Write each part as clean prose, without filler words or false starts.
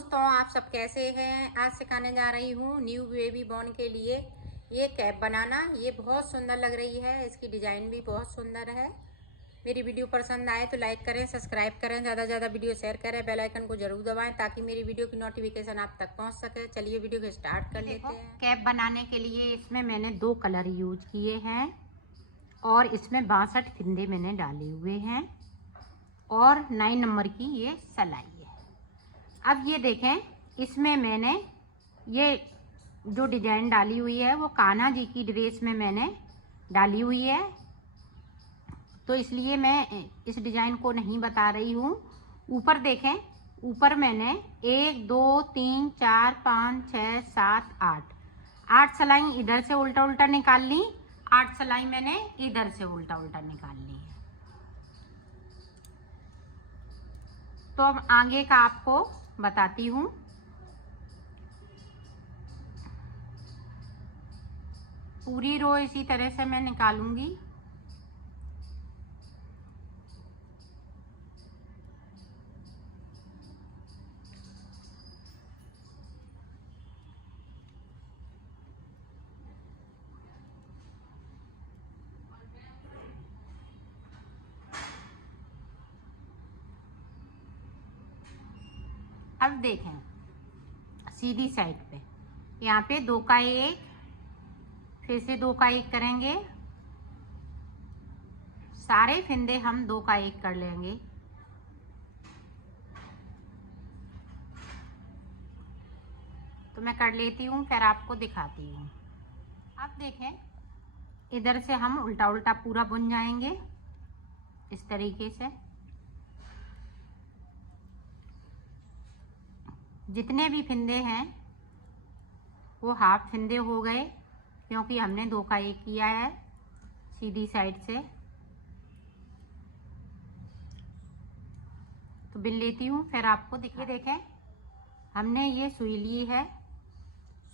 दोस्तों, आप सब कैसे हैं। आज सिखाने जा रही हूँ न्यू बेबी बॉर्न के लिए ये कैप बनाना। ये बहुत सुंदर लग रही है, इसकी डिज़ाइन भी बहुत सुंदर है। मेरी वीडियो पसंद आए तो लाइक करें, सब्सक्राइब करें, ज़्यादा से ज़्यादा वीडियो शेयर करें, बेल आइकन को जरूर दबाएं ताकि मेरी वीडियो की नोटिफिकेशन आप तक पहुँच सके। चलिए वीडियो को स्टार्ट कर लेते हैं। कैप बनाने के लिए इसमें मैंने 2 कलर यूज किए हैं और इसमें 62 फिंदे मैंने डाले हुए हैं और 9 नंबर की ये सिलाई है। अब ये देखें, इसमें मैंने ये जो डिजाइन डाली हुई है वो कान्हा जी की ड्रेस में मैंने डाली हुई है, तो इसलिए मैं इस डिजाइन को नहीं बता रही हूँ। ऊपर देखें, ऊपर मैंने 1 2 3 4 5 6 7 8 सिलाई इधर से उल्टा उल्टा निकाल ली, 8 सिलाई मैंने इधर से उल्टा उल्टा निकाल ली है। तो अब आगे का आपको बताती हूँ। पूरी रो इसी तरह से मैं निकालूंगी। अब देखें, सीधी साइड पे यहाँ पे 2 का 1, फिर से 2 का 1 करेंगे। सारे फिंदे हम 2 का 1 कर लेंगे। तो मैं कर लेती हूँ, फिर आपको दिखाती हूँ। अब देखें, इधर से हम उल्टा उल्टा पूरा बुन जाएंगे इस तरीके से। जितने भी फिंदे हैं वो हाफ फिंदे हो गए, क्योंकि हमने 2 का 1 किया है सीधी साइड से। तो बिन लेती हूँ, फिर आपको दिखा। देखें, हमने ये सुई ली है,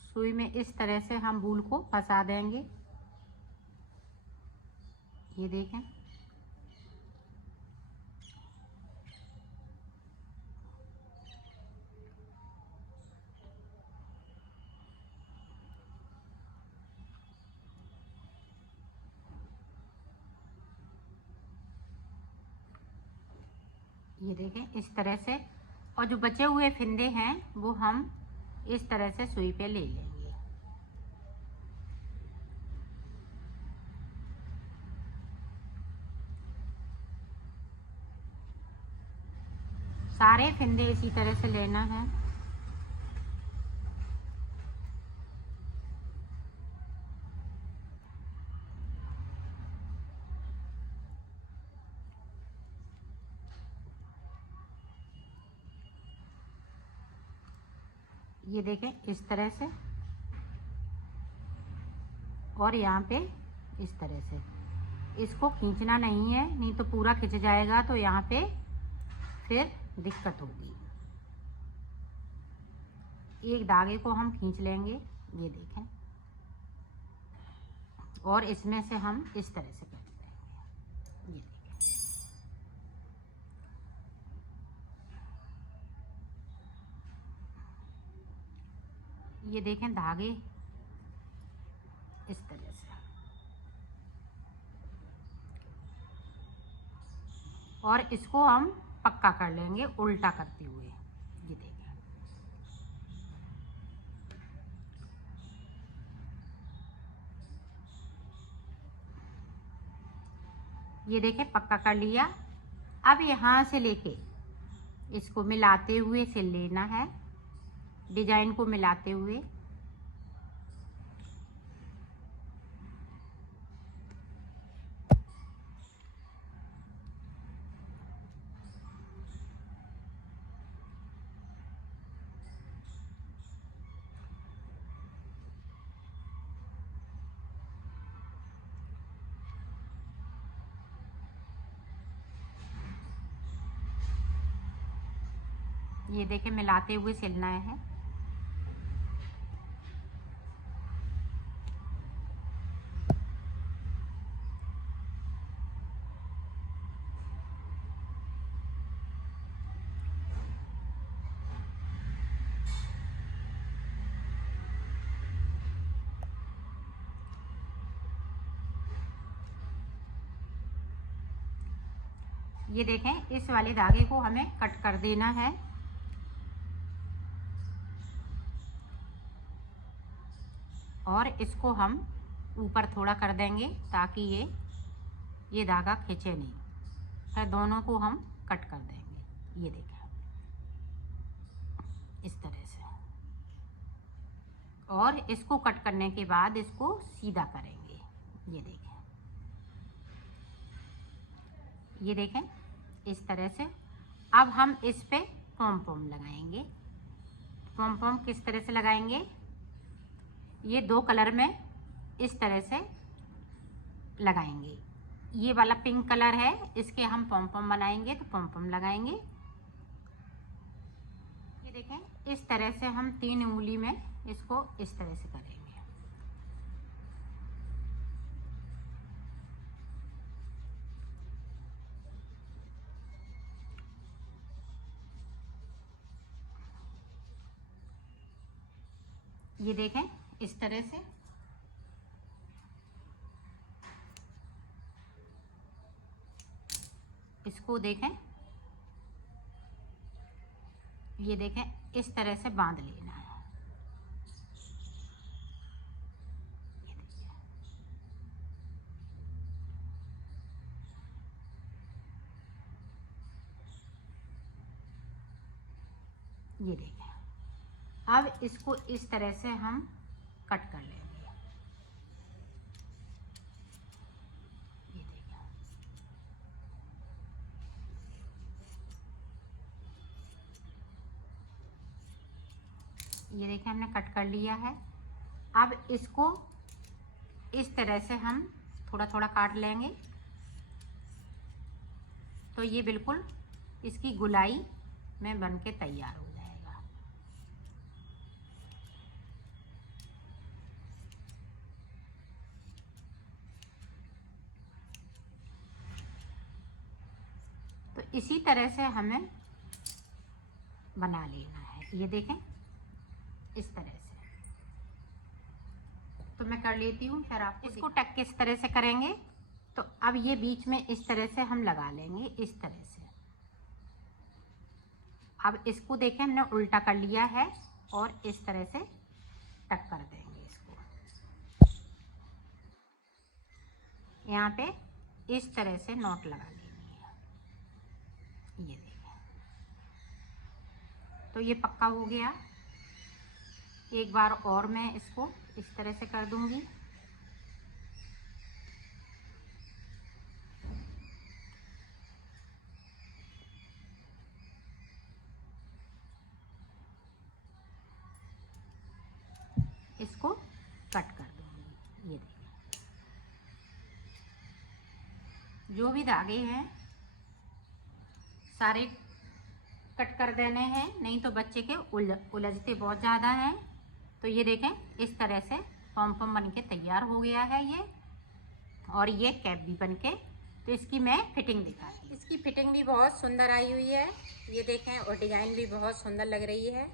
सुई में इस तरह से हम बूल को फंसा देंगे। ये देखें, ये देखें इस तरह से। और जो बचे हुए फिंदे हैं वो हम इस तरह से सुई पे ले लेंगे। सारे फिंदे इसी तरह से लेना है। ये देखें इस तरह से, और यहाँ पे इस तरह से। इसको खींचना नहीं है, नहीं तो पूरा खिंच जाएगा, तो यहाँ पे फिर दिक्कत होगी। एक धागे को हम खींच लेंगे, ये देखें, और इसमें से हम इस तरह से कर देंगे। ये देखें, ये देखें धागे इस तरह से। और इसको हम पक्का कर लेंगे उल्टा करते हुए। ये देखें, ये देखें पक्का कर लिया। अब यहाँ से लेके इसको मिलाते हुए सिल लेना है, डिजाइन को मिलाते हुए। ये देखें मिलाते हुए सिलना है। ये देखें, इस वाले धागे को हमें कट कर देना है। और इसको हम ऊपर थोड़ा कर देंगे ताकि ये धागा खींचे नहीं। फिर दोनों को हम कट कर देंगे। ये देखें इस तरह से। और इसको कट करने के बाद इसको सीधा करेंगे। ये देखें इस तरह से। अब हम इस पे पॉम पॉम लगाएंगे। पॉम पॉम किस तरह से लगाएंगे? ये 2 कलर में इस तरह से लगाएंगे। ये वाला पिंक कलर है, इसके हम पॉम पॉम बनाएंगे तो पॉम पॉम लगाएंगे। ये देखें इस तरह से हम 3 उंगली में इसको इस तरह से करेंगे। ये देखें इस तरह से। इसको देखें, ये देखें इस तरह से बांध लेना है। ये देखें। अब इसको इस तरह से हम कट कर लेंगे। ये देखें। ये देखें हमने कट कर लिया है। अब इसको इस तरह से हम थोड़ा थोड़ा काट लेंगे तो ये बिल्कुल इसकी गुलाई में बन के तैयार हो जाएगा। तो इसी तरह से हमें बना लेना है। ये देखें इस तरह से। तो मैं कर लेती हूँ, फिर आप इसको टक किस तरह से करेंगे। तो अब ये बीच में इस तरह से हम लगा लेंगे, इस तरह से। अब इसको देखें हमने उल्टा कर लिया है और इस तरह से टक कर देंगे इसको। यहाँ पे इस तरह से नॉट लगा लेंगे। ये देखें, तो ये पक्का हो गया। एक बार और मैं इसको इस तरह से कर दूंगी। इसको कट कर दूंगी। ये देखिए, जो भी धागे हैं सारे कट कर देने हैं, नहीं तो बच्चे के उलझते बहुत ज़्यादा हैं। तो ये देखें इस तरह से पॉम पॉम बन के तैयार हो गया है ये। और ये कैप भी बन के, तो इसकी मैं फिटिंग दिखाई। इसकी फिटिंग भी बहुत सुंदर आई हुई है। ये देखें, और डिज़ाइन भी बहुत सुंदर लग रही है।